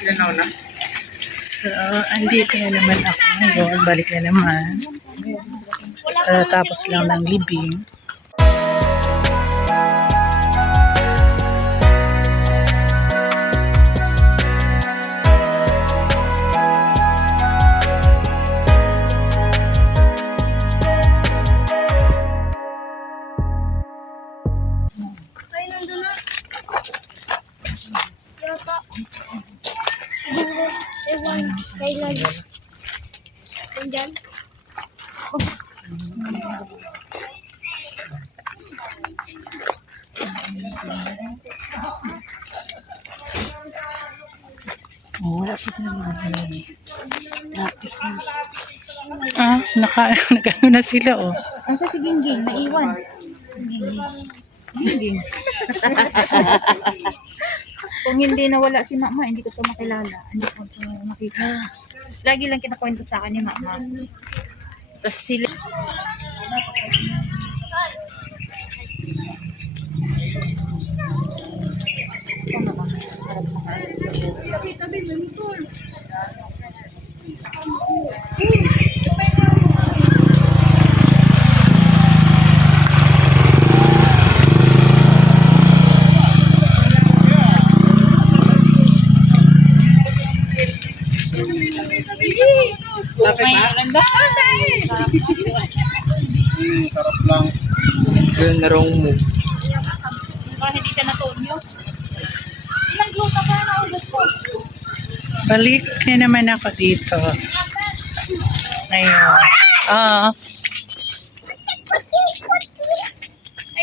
sila na. So, andito na naman ako ngayon. Balik na naman. Tapos lang ng libing. Ay, nandun na. Yata. Ewan, kailan. Nandyan. Oh, wala pa sila mga naka-ano na sila, oh. Asa si Gingging? Naiwan. Gingging. Kung hindi nawala si Mama, hindi ko ito makilala. Hindi ko ito makita. Lagi lang kinakwento sa akin ni Mama. Tapos sila... Sarap lang. Yun, narong mo. Parang hindi siya natonyo. Ilang gluta pa na ulit ko? Balik na naman ako dito. Ngayon. Are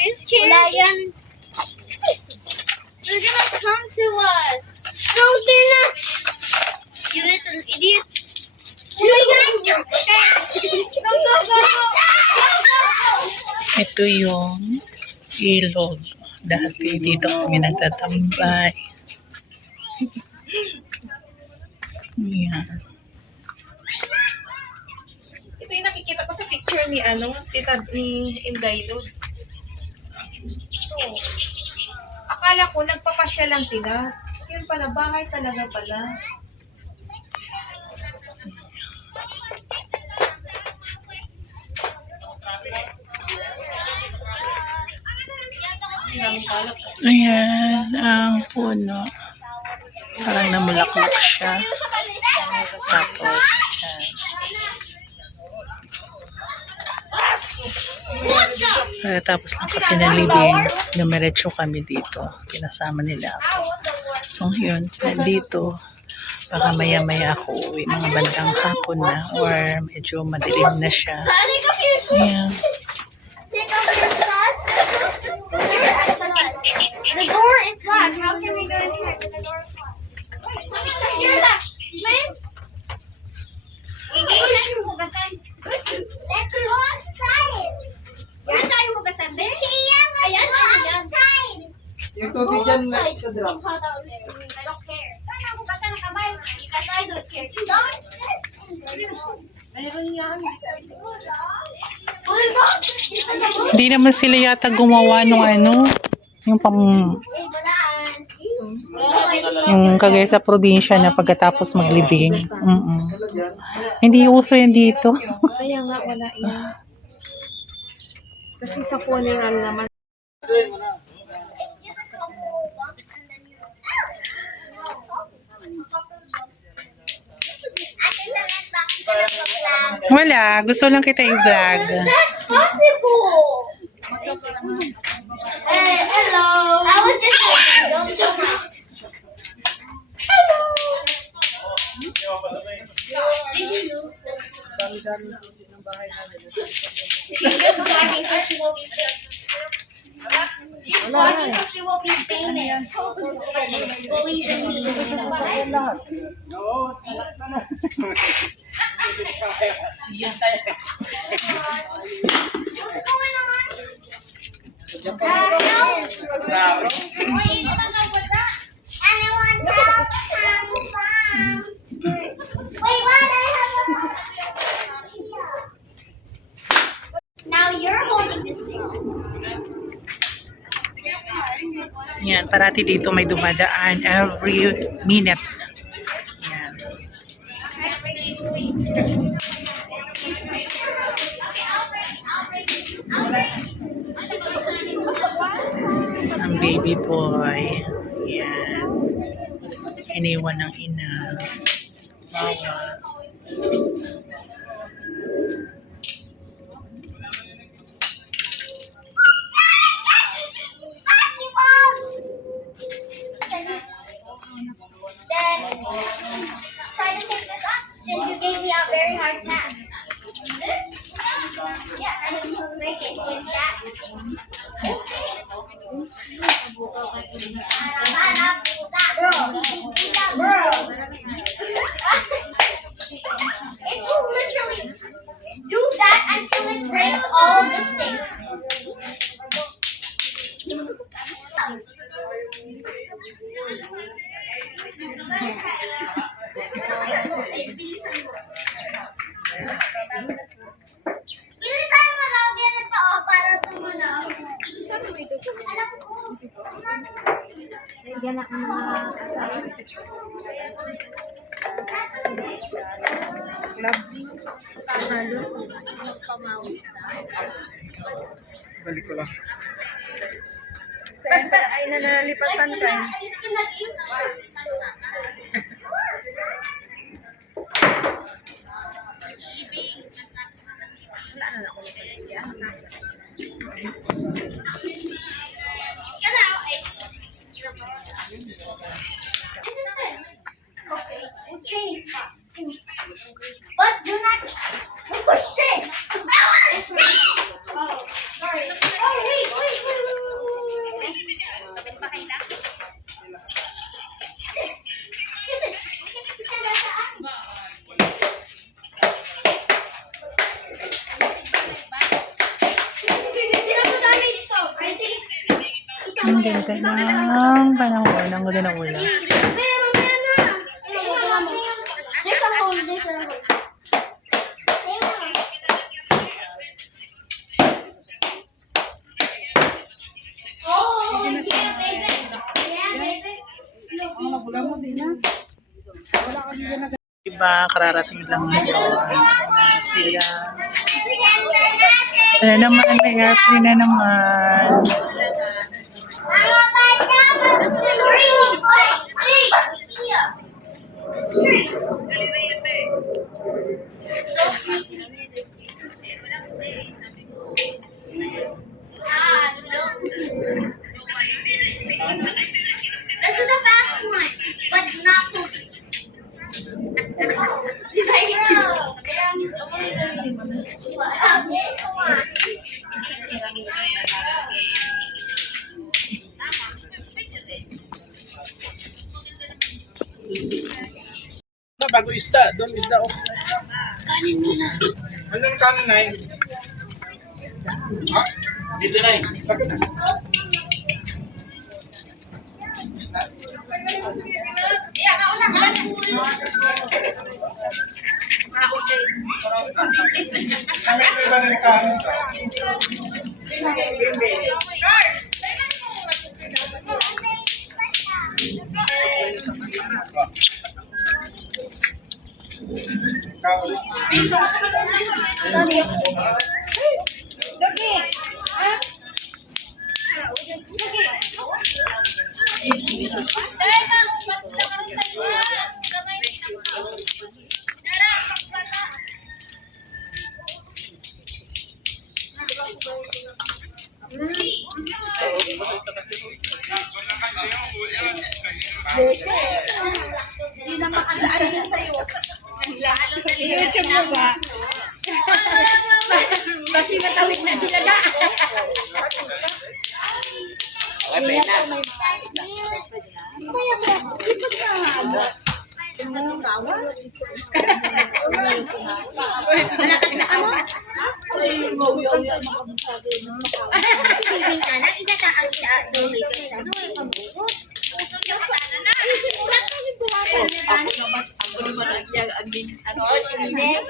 you scared? Wala yan. They're gonna come to us. No, they're not. You little idiots. Oh my God! Go, go, go, go! Ito yung ilog. Dati dito kami nagtatambay. Yan. Ito yung nakikita ko sa picture ni tita ni Inday doon. Akala ko nagpapasya lang sila. Yun pala, bahay talaga pala. Ayan, ang puno. Parang namulaklak siya. Tapos, tapos lang kasi ng libing, numeretso kami dito. Pinasama nila ako. So, yun, nandito. Baka maya-maya ako uwi. Mga bandang hapon na or medyo madilim na siya. Ayan. Take off your sauce. The door is locked. How can we go in here? The door is locked. Because you're locked. Man. Let's go outside. Yan tayo magasan din. Ayan, outside. Yung Go tubig dyan outside. sa drum. It's hot out there. I don't care. Saan ako magasan ng kamay? Because I don't care. Mayroon yan. Hindi naman sila yata gumawa nung yung yung kagaya sa probinsya na pagkatapos maglibing. Hindi uso yan dito. Kaya nga wala yan. Kasi sa funeral naman. Wala, gusto lang kita i-vlog. That's possible. Hey, hello. I was just joking. Don't joke. Hello. She's vlogging so she will be famous. She's vlogging so she will be famous. Bullies and me. What's going on? Now you're holding this thing. Yan, parati dito may dumadaan every minute. Ang baby boy. Yan. Iniwan ng ina. Bawa. Then try to take this up since you gave me a very hard task. This? Yeah, and then you make it with that. Bro. It will literally do that until it breaks all of the stick. Bilisan mo daw ganito para tumunog. Alam ko. Balik ko lang. Ay, nanalipatan ka. Okay, training spot. But do not push it. Oh, sorry. Oh, wait. Ang ganda ng panahon. Ang ganda ng ulan. There's a hole. Oh, yeah, baby. Yeah, baby. Diba, kararating lang yun. Sila. Ito na naman, may airplane na naman. Let's do the fast one, but not too. Bago isda, doon isda. Kanin muna. Anong kanin na yun? Dito na yun. Hindi na makadaan yan sa'yo. YouTube mo ba? Kasi natawid na sila na. Kaya ba? Ito ka. Ano bawal? Libing ka na, isa ka ang donation siya. Usog yung sana na. Isimulat mo yung buwasan niya. Ako naman ang ano, sinig.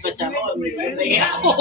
Baca mo, may ako.